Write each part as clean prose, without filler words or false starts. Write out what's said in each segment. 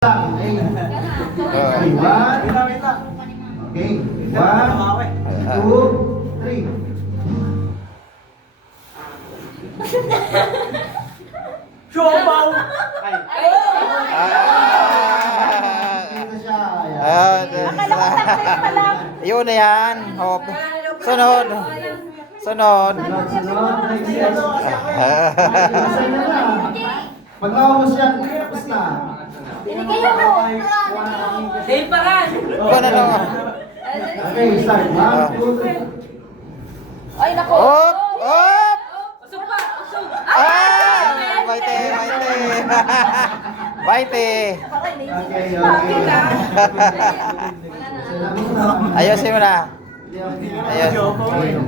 Okay. Okay, 1. Okay. 1, 2, 3. Siopaw! Ito siya. Yun na yan. Hop. Sunod. Sunod. Sunod. Next yes. Isa na na. Pag naubos yan, tapos na. Save pa ka! Kung ano. Okay, start. 1, 2, 3. Ay, nako! Hop. Hop. Usok pa! Usok! Ah! Baite. Baite. Baite. Okay, okay. Ayusin mo na. Ayos. Okay. 1,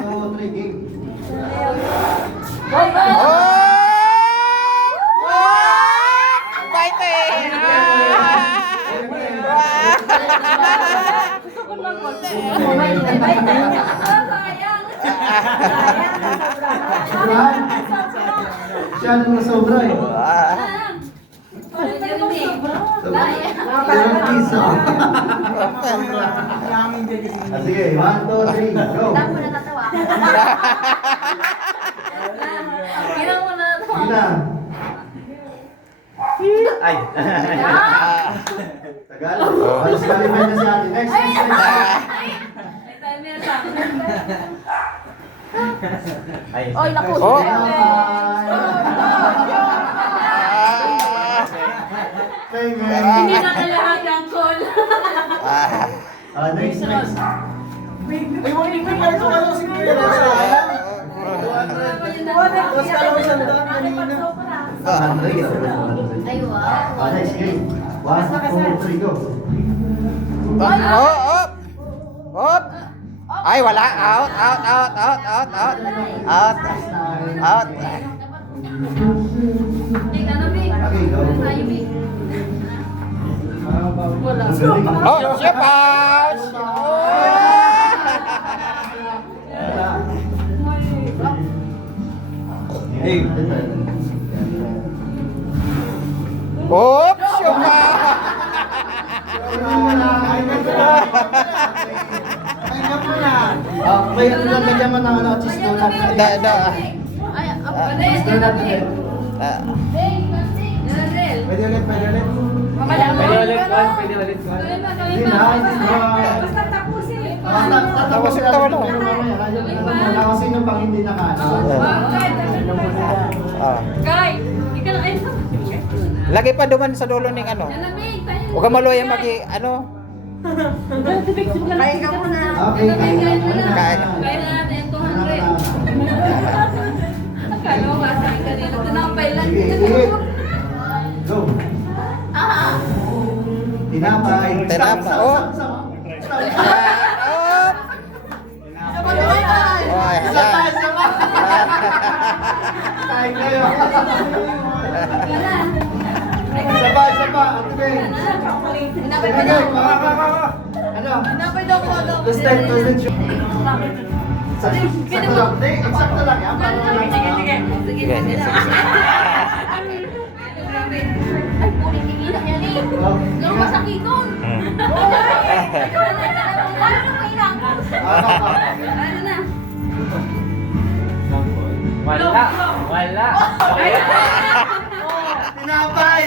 2, 3, game. Oh! Baite. Siya nung nasobra eh. Piso. Sige, 1, 2, 3, go. Gina. Ay! Tagal. Alas kalimen na si ate. Next, next, next. Ay! Ay, naku! Oh. Okay, man. Hindi na kailangan ng call. Next, next. Ay, wag yung pinag ko ano si Kuya Tapos kala ko isang daan kanina. Ay, wow. Next, game. 1, 2, 3, go. Oh, hop. Hop. Ay, wala. Out, out, out, out, out, out. Out. Out. Okay, go. Oh, ship out. Hey. Hop, ship out. May nalagyan mo ng ano, cheese donut. Ay, Cheese donut ulit. Pwede ulit, pwede ulit. Pwede ulit ko, pwede ulit ko. Hindi na, hindi na. Basta tapusin. Tapusin Tapusin, natin, pero mamaya, wala kasi nung pang hindi nakaano. Guy, hindi ka na ayun. Lagi pa duman sa dulo ng ano. Huwag ka maluya ano. Kaya ka muna. Okay, kain. Kain. Kaya na natin 200. Akala ko nga sa akin kanina. Tinapay lang. Sige, eat. Go. Tinapay. Tinapay. Stop, Oh. stop, stop, stop. Hop. Oh, Isa pa, ayan. isa pa. Kain kayo. Isa pa, isa pa. Ate Ben. Tinapay pa Sige, daw. ano? Tinapay daw po daw. Toasted shoe. Sakto lang. Hindi, eksakto lang yan. Para lang. Sige, sige. Ay, puling kikita niya ni. Yung masakiton. Ano na mainang? Ano na? Wala! Wala! Tinapay.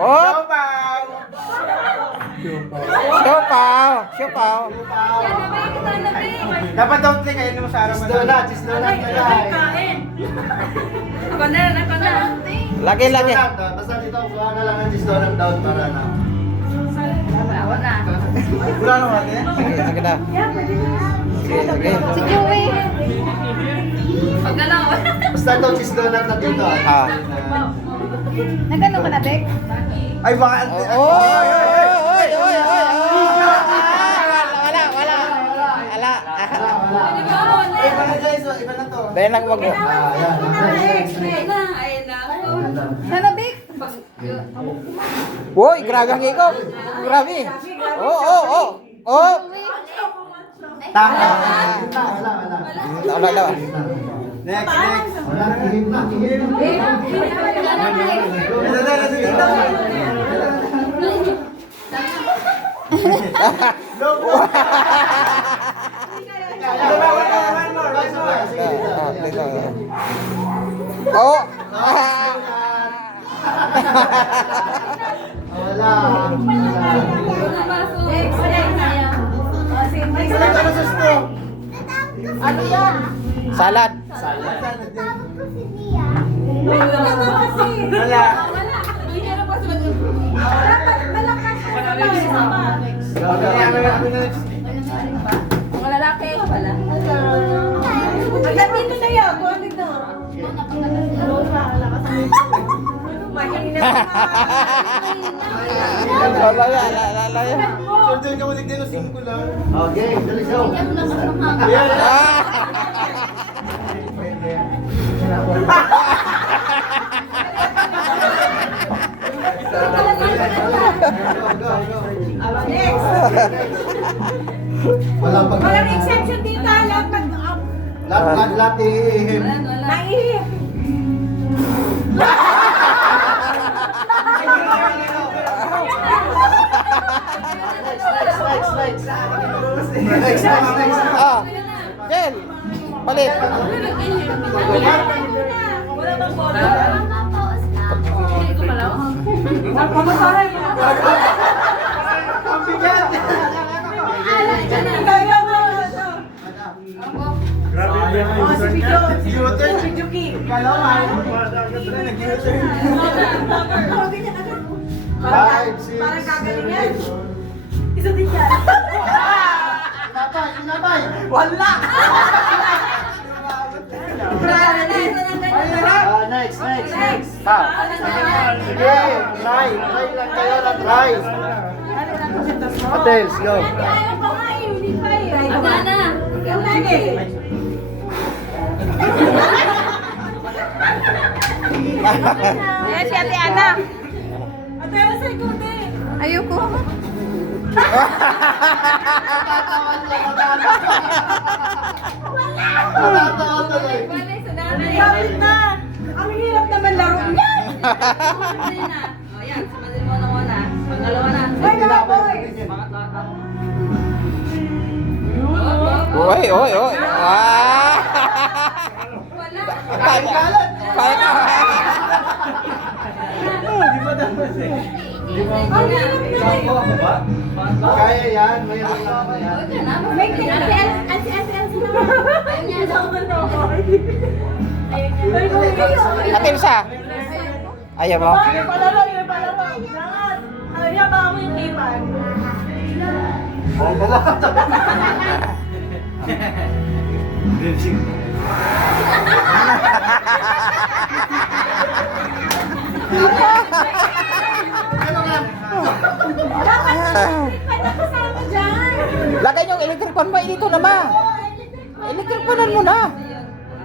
Hop. Siopaw. Siopaw. Yan na ba? Kita na ba? Dapat daw kayo mo sa araw Cheese donut, cheese donut na lang. Ako na, ako na. Lagi, lagi. Cheese donut, basta dito, kuha na lang ng cheese donut down para na. Ako na. Wala na natin. Sige, sige na. Sige, sige. Si Joey. Pag na lang. Basta ito, cheese donut na dito. Ah. Nagano ka na, Bek? Ay, baka... Oh, oy, oy, oy, oy. Wala, wala. Wala. Iba na guys, iba na to. Dahil lang wag mo. Yan. Next, next. Ayun na, ayun na. Ayan lang. Sana, Bek? Uy, grabe ang ikaw. Grabe. Oh, oh, oh. Oh. Ay, Wala. Wala. Next. Wala, ihip na, ihip. Oh! Wala. Ano yan? Salad. Wala. Mga lalaki. Wala. Hanggang dito na yan. Buwanag na. Mahina. Wala yan. Sir, doon ka ulit din, 5 lang. Okay, dali go. Walang pag... Walang exception dito. Lahat Lahat ihip. naihip. Next. Ah. Del. Palit. Wala bang bola? Hindi ko malaw. Pamasaray mo. Ang bigat! U-turn. Nag-U-turn. 5, 6, Parang kagalingan. 7. Isa din yan. Inabay. Wala! Next. Next. Sige, try lang kayo na try. Atels, go. Ayaw pa nga eh, hindi pa eh. Aga na. Lagi. Ayan si Ate Ana. Ate Ana sa ikuti. Ayoko. Bakit na? Ang hirap naman laro niyan. Ayan, sumadin mo na muna. Pangalawa na. Ay, boy. Oy. Ah! Wala. Kaya ka. Ang hirap naman. Kaya yan, mayroon lang na yan. Huwag ka na. May Ate Ayaw niya daw. Ate Elsa. Ayaw mo? Yung palaro. Lahat. Ayaw ba mo yung lipan? Dapat lipan na kasama dyan. Lagay yung electric fan, mainito na ba? Electric fanan mo na.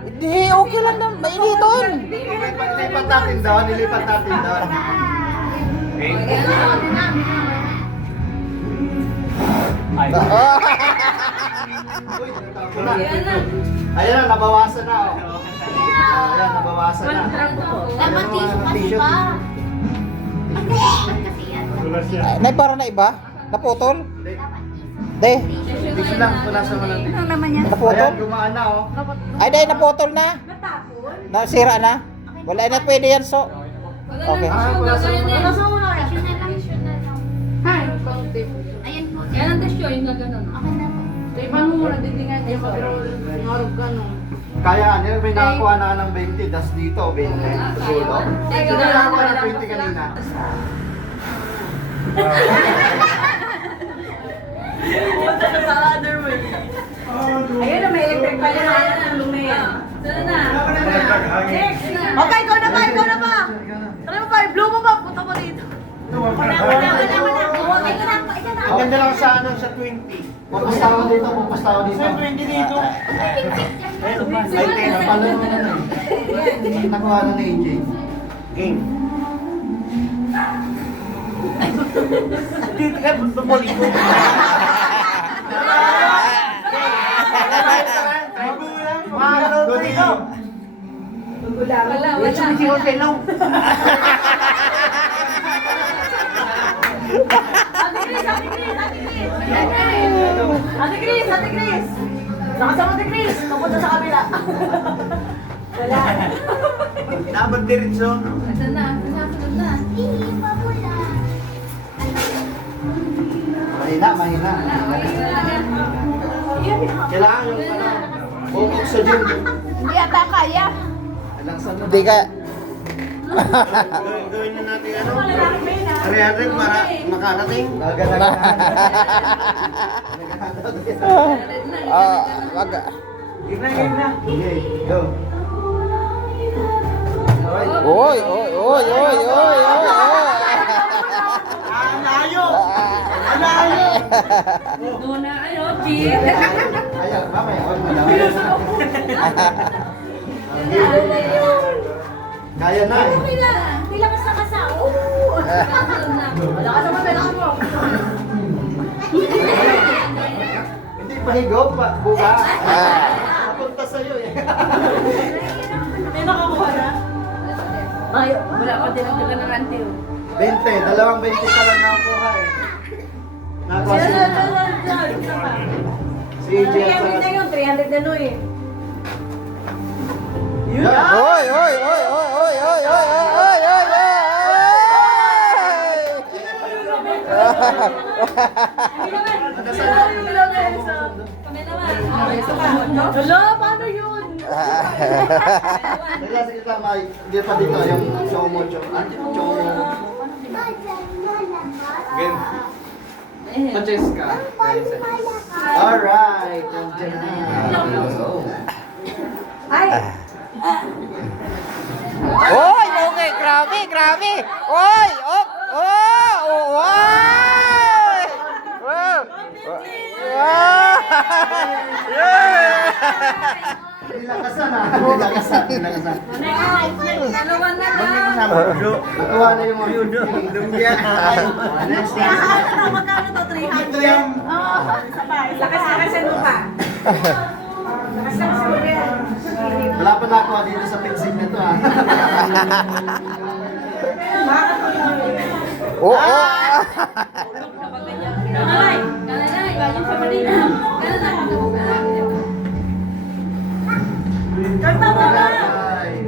Hindi, okay lang na, mainiton. Nilipat natin doon. Ah. Ayan na, nabawasan na. Oh. Ayan, nabawasan na. Dapat tissue kasi pa. Nay, para na iba? Naputol? De, Dito lang, punasan mo lang dito. Ano naman yan? naputol? Ayan, gumaan na oh. Ay, dahil naputol na. Natapon? Nasira na. Wala na pwede yan, so. Okay. Punasan mo na. Nasa mo na yan. Hi. Ayan po. Yan ang test yung gano'n. Paano mo na didingan niya pa pero ngarog ka no? Kaya, ano, may nakakuha na ng 20, das dito, 20. Siguro. Sino nakakuha ng 20 kanina? Ayun na, may electric pa yan. Ayun na, lumayan. Sana na. Next. Okay, ikaw na ba? Ano mo pa? Blow mo ba? Punta mo dito. Wala. Ang ganda lang sa ano, sa 20. Pupastawa dito. Sa 20 dito. Ay, napalo naman na eh. Nakuha na ni AJ. Game. Dito ka, balik ko. dito. Wala. Sumisigaw sa ilaw. Ate Chris! Nakasama Ate Chris! Papunta sa kabila. Wala. Dapat diretso. Asan na? Sunod na. Mahina, mahina. Kailangan yung bukok sa gym. Hindi ata kaya. Hindi ka... Gawin na natin ano. 300 para makarating. Wag. Game na. Okay, go. Oy, oy, oy, oy, oy, oy, oy. Layo! Layo! Doon na kayo, Jim. Ayaw, mamaya. Huwag mo lang. Kaya na eh. Bilang ka sa kasao. Wala ka naman, wala mo. Hindi pahigop pa. Buka. Napunta sa'yo eh. May nakakuha na? Mayo. Wala pa din ang taga ng rante. 20. Dalawang 20 pa lang nakuha eh. Nakuha si Si AJ at 300 na yun, 300 na nun eh. Oy, oy, oy, oy, oy, oy, oy, oy, oy, oy. Kami naman. Hello, paano yun? Sige, sige lang, May. Hindi pa dito yung chomo. Game. Alright. Nandiyan na. Ay! Oy, okay, grabe, grabe. Oy, op, oh, oy. Wow. Wow. Nilakasan ah. Nilakasan. Dalawa na lang. Nakuha na yung mga Lumbia. Next. Magkano to? 300? Ito yung Lakas-lakas sa lupa. Lakas-lakas sa lupa. Wala pa nakuha dito sa pinsig na to ah. Oh, oh. Kanay! Kanay! Yung sa Manila. Kanay! Kanta mo na!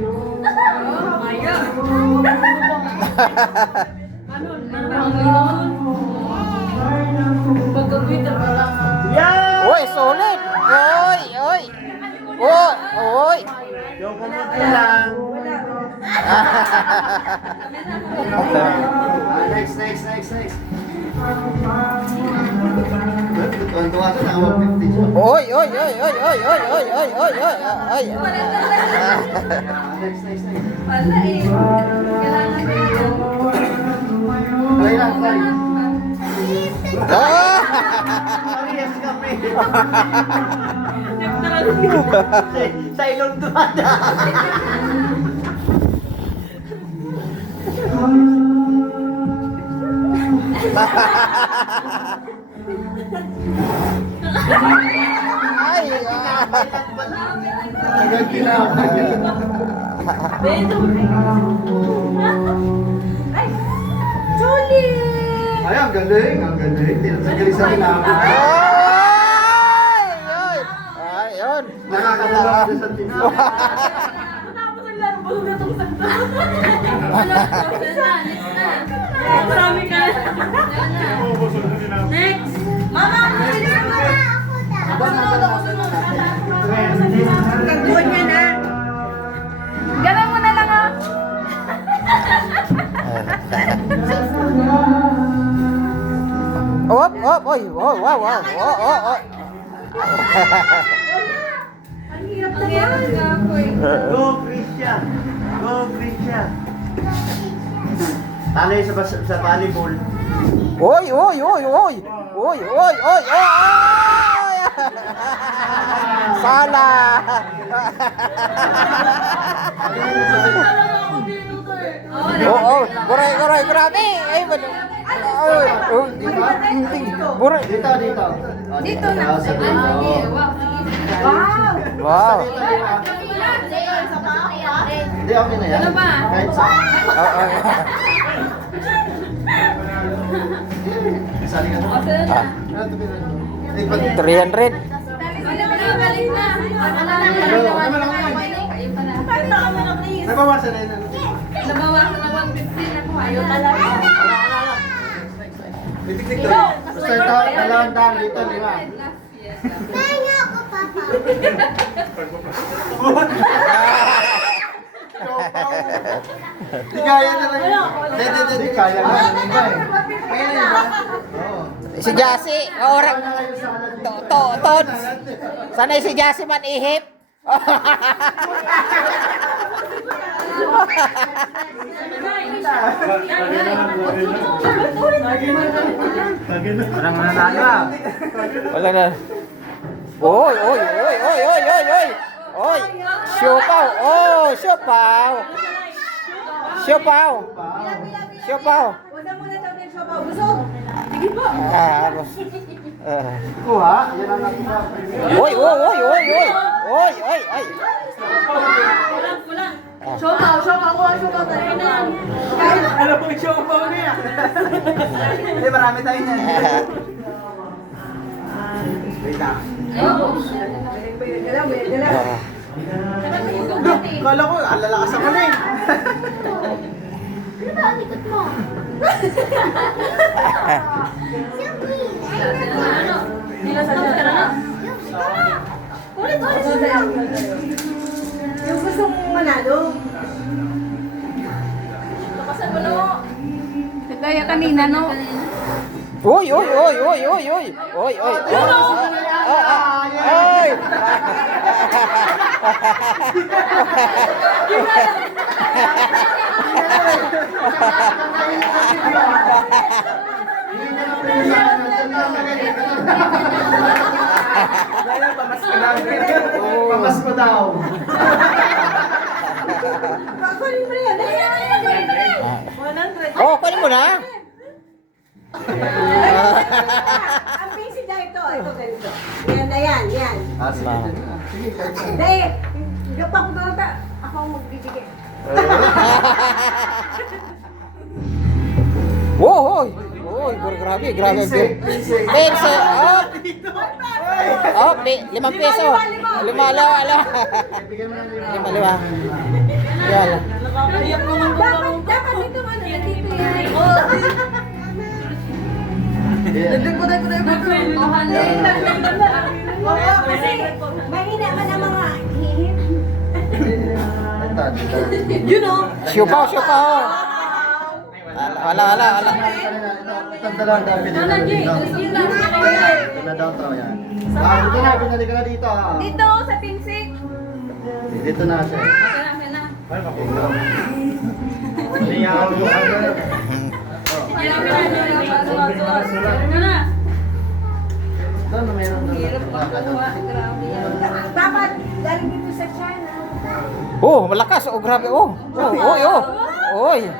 Oh my God! Pagkagwita pa lang. Oy, solid. Oy, oy. Oy, oy. yung pumunta lang. Next. Tuwan-tuwa ka, naka 150 siya. Oy, oy, oy, oy, oy, oy, oy, oy, oy, oy, oy. Next. Wala eh. Kailangan mo yun. Try lang, try. Ah! Parehas kami. Sa ilong duwada. Ay, ah. Agad kinakabahan. Ay! Julie! Ay, ang galing. Tinatanggalin sa rinama. Ay, ay. Ayun. Nakakadalawa din sa team. Tapos ang laro, busog na itong sanda. Next na. Marami ka. Next! Mama, ako sila! Ako sunod. Kantuan niya na. Ganun mo na lang ah. Op, op, oy, wow, wow, wow. Oh, oh, oh. Ang hirap Ang hirap naman. nga po eh. Go, Christian. Talay sa volleyball. Oy, oy, oy, oy. Oy, oy, oy, oy. Sala. Oh, oh, goray, grabe. Ay, bano. Oy, oh, buray. Dito. Dito na. Sige. Sige, wow. Wow! Wow. Hindi, okay na yan. Ano ba? Kahit sa... Oo. Sali ka na. O, sila na. Ano ito pinag- Eh, ba't- 300. Balik na. Nabawasan na yun. Nabawasan na 150 na kung ayaw talaga. Titik-tik to. Basta ito, 200 dito, 5. Yes. Di kaya na lang. Hindi, kaya na. Iba eh. Kaya na iba. Oo. Si Jassy, orang to. Sanay si Jassy man ihip. Parang nanalo ah. Wala na. Oy. Oy. Siopaw. Oh, siopaw. Siopaw. Siopaw. Wala mo na daw ng sopa. Busog. Ah. Kuha, yan ang nakita. Oy. Sopa. Kuha sopa. Dali na. Ano po yung show pa niya? Eh, marami tayo na. Wait lang. Kala ko, alalakas ako na eh. Yung gusto mong manalo. Kaya kanina, no? Oy. Ay. Pamas ko daw. Kunin mo yan. Oh, kunin mo na. Ang busy na ito. Ito ganito. Yan. Ah, sige. Sige, kahit saan. Dahil, kapag ko na ako ang magbibigay. Oy, grabe. Pense. Oh, 5 peso. 5 ala. Bigyan mo na 5. Yan. Dapat ito ano, nandito yan. Oo, kasi mahina man ang mga hihip. You know. Siopaw. Ala. Itong dalawang dami dito. Ito na daw to, yan. Ah, dito na, binalik ka na dito. ah. Dito, sa pinsik. Dito na siya. Okay na. Liyaw mo agad. Doon, meron doon. Dapat galing dito sa China. Oh, malakas. Oh, grabe. Oh. Oy.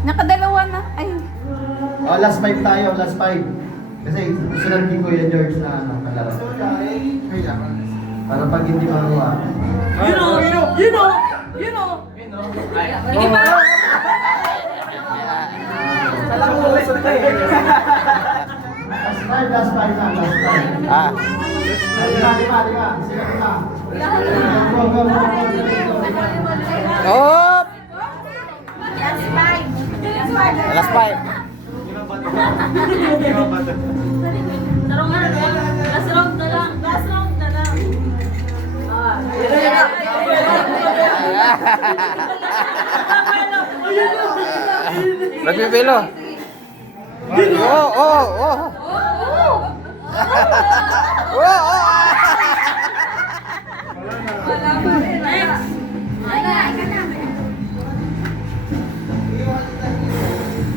Nakadalawa na. Ay. Oh, last 5 tayo, last 5. Kasi susunod ni Kuya George na ano, kalaro. Para pag hindi makuha. Hindi pa. Last 5 na, last 5. Ah. Lima. Sige, lima. Go. Oh, Last five. last 5. Last round na lang. Nagbibilo. Oh.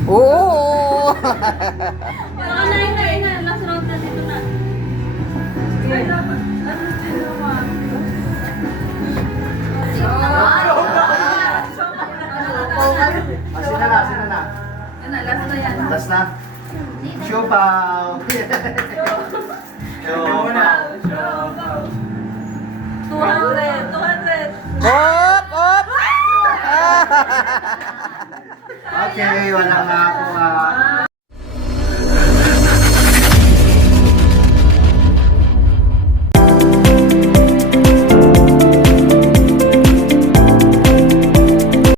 Oh. Last round na dito na. Sina na. Last na yan. Last na. Siopaw. Siopaw. Kasi wala nga ako